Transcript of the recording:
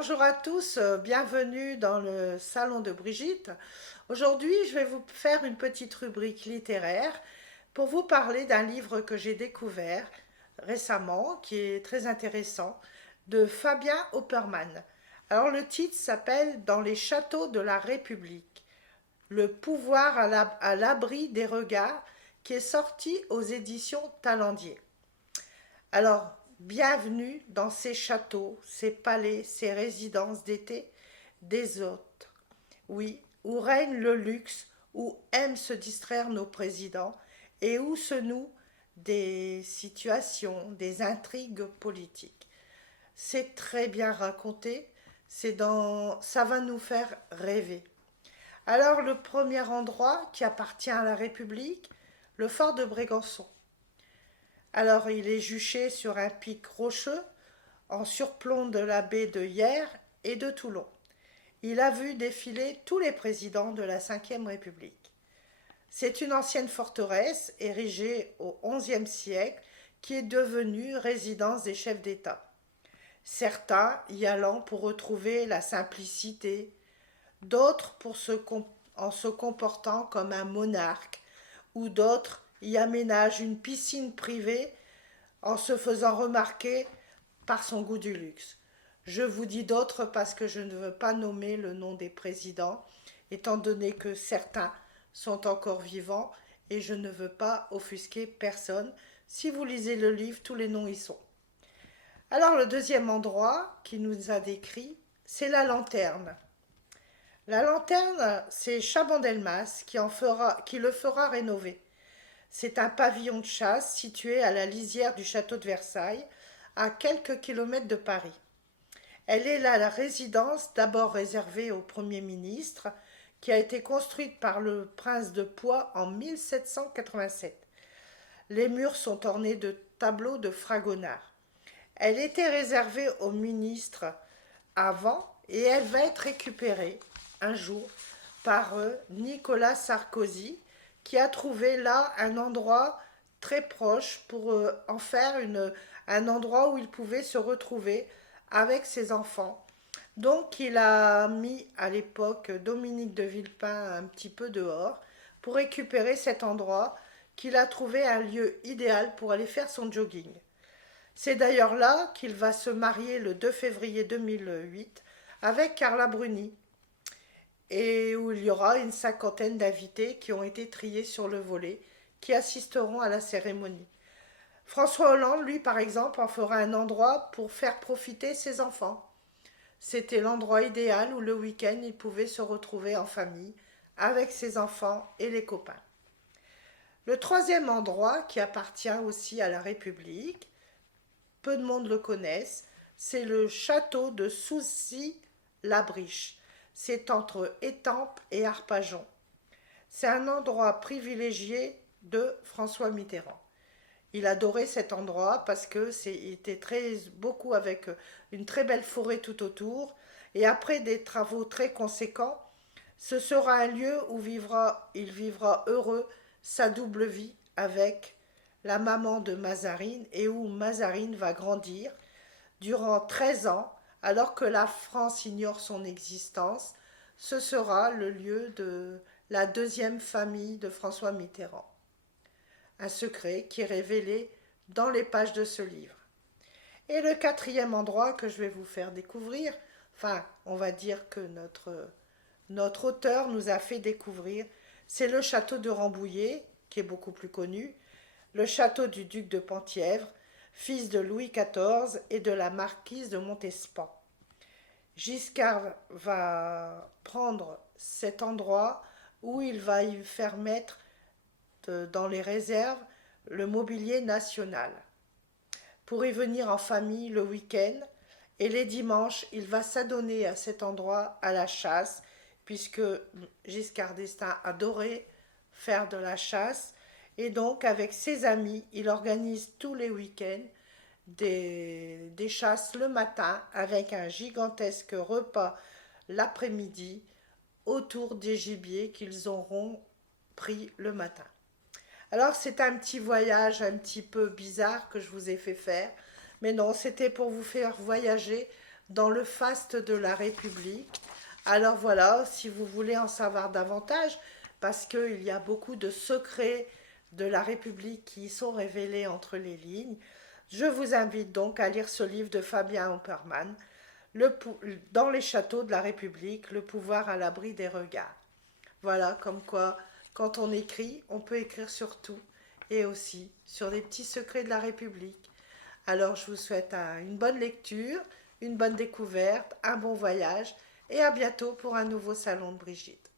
Bonjour à tous, bienvenue dans le salon de Brigitte. Aujourd'hui, je vais vous faire une petite rubrique littéraire pour vous parler d'un livre que j'ai découvert récemment, qui est très intéressant, de Fabien Opperman. Alors le titre s'appelle Dans les châteaux de la République, le pouvoir à l'abri des regards, qui est sorti aux éditions Talendier. Alors, bienvenue dans ces châteaux, ces palais, ces résidences d'été des hôtes. Oui, où règne le luxe, où aiment se distraire nos présidents et où se nouent des situations, des intrigues politiques. C'est très bien raconté, ça va nous faire rêver. Alors, le premier endroit qui appartient à la République, le fort de Brégançon. Alors il est juché sur un pic rocheux en surplomb de la baie de Hyères et de Toulon. Il a vu défiler tous les présidents de la Ve République. C'est une ancienne forteresse érigée au XIe siècle qui est devenue résidence des chefs d'État. Certains y allant pour retrouver la simplicité, d'autres en se comportant comme un monarque, ou d'autres y aménagent une piscine privée en se faisant remarquer par son goût du luxe. Je vous dis d'autres parce que je ne veux pas nommer le nom des présidents, étant donné que certains sont encore vivants et je ne veux pas offusquer personne. Si vous lisez le livre, tous les noms y sont. Alors le deuxième endroit qu'il nous a décrit, c'est la lanterne. La lanterne, c'est Chabandelmas qui le fera rénover. C'est un pavillon de chasse situé à la lisière du château de Versailles, à quelques kilomètres de Paris. Elle est la résidence d'abord réservée au Premier ministre, qui a été construite par le prince de Poix en 1787. Les murs sont ornés de tableaux de Fragonard. Elle était réservée aux ministres avant et elle va être récupérée un jour par Nicolas Sarkozy, qui a trouvé là un endroit très proche pour en faire un endroit où il pouvait se retrouver avec ses enfants. Donc il a mis à l'époque Dominique de Villepin un petit peu dehors pour récupérer cet endroit qu'il a trouvé un lieu idéal pour aller faire son jogging. C'est d'ailleurs là qu'il va se marier le 2 février 2008 avec Carla Bruni, et où il y aura une cinquantaine d'invités qui ont été triés sur le volet, qui assisteront à la cérémonie. François Hollande, lui, par exemple, en fera un endroit pour faire profiter ses enfants. C'était l'endroit idéal où le week-end il pouvait se retrouver en famille avec ses enfants et les copains. Le troisième endroit qui appartient aussi à la République, peu de monde le connaissent, c'est le château de Soucy-la-Briche. C'est entre Étampes et Arpajon. C'est un endroit privilégié de François Mitterrand. Il adorait cet endroit parce que il était beaucoup avec une très belle forêt tout autour. Et après des travaux très conséquents, ce sera un lieu où il vivra heureux sa double vie avec la maman de Mazarine et où Mazarine va grandir durant 13 ans alors que la France ignore son existence. Ce sera le lieu de la deuxième famille de François Mitterrand. Un secret qui est révélé dans les pages de ce livre. Et le quatrième endroit que je vais vous faire découvrir, enfin, on va dire que notre auteur nous a fait découvrir, c'est le château de Rambouillet, qui est beaucoup plus connu, le château du duc de Penthièvre, fils de Louis XIV et de la marquise de Montespan. Giscard va prendre cet endroit où il va y faire mettre dans les réserves le mobilier national pour y venir en famille le week-end. Et les dimanches, il va s'adonner à cet endroit à la chasse, puisque Giscard d'Estaing adorait faire de la chasse. Et donc, avec ses amis, il organise tous les week-ends des chasses le matin avec un gigantesque repas l'après-midi autour des gibiers qu'ils auront pris le matin. Alors c'est un petit voyage un petit peu bizarre que je vous ai fait faire, mais non, c'était pour vous faire voyager dans le faste de la République. Alors voilà, si vous voulez en savoir davantage, parce qu'il y a beaucoup de secrets de la République qui y sont révélés entre les lignes, je vous invite donc à lire ce livre de Fabien Opperman, Dans les châteaux de la République, le pouvoir à l'abri des regards. Voilà, comme quoi, quand on écrit, on peut écrire sur tout, et aussi sur des petits secrets de la République. Alors je vous souhaite une bonne lecture, une bonne découverte, un bon voyage, et à bientôt pour un nouveau salon de Brigitte.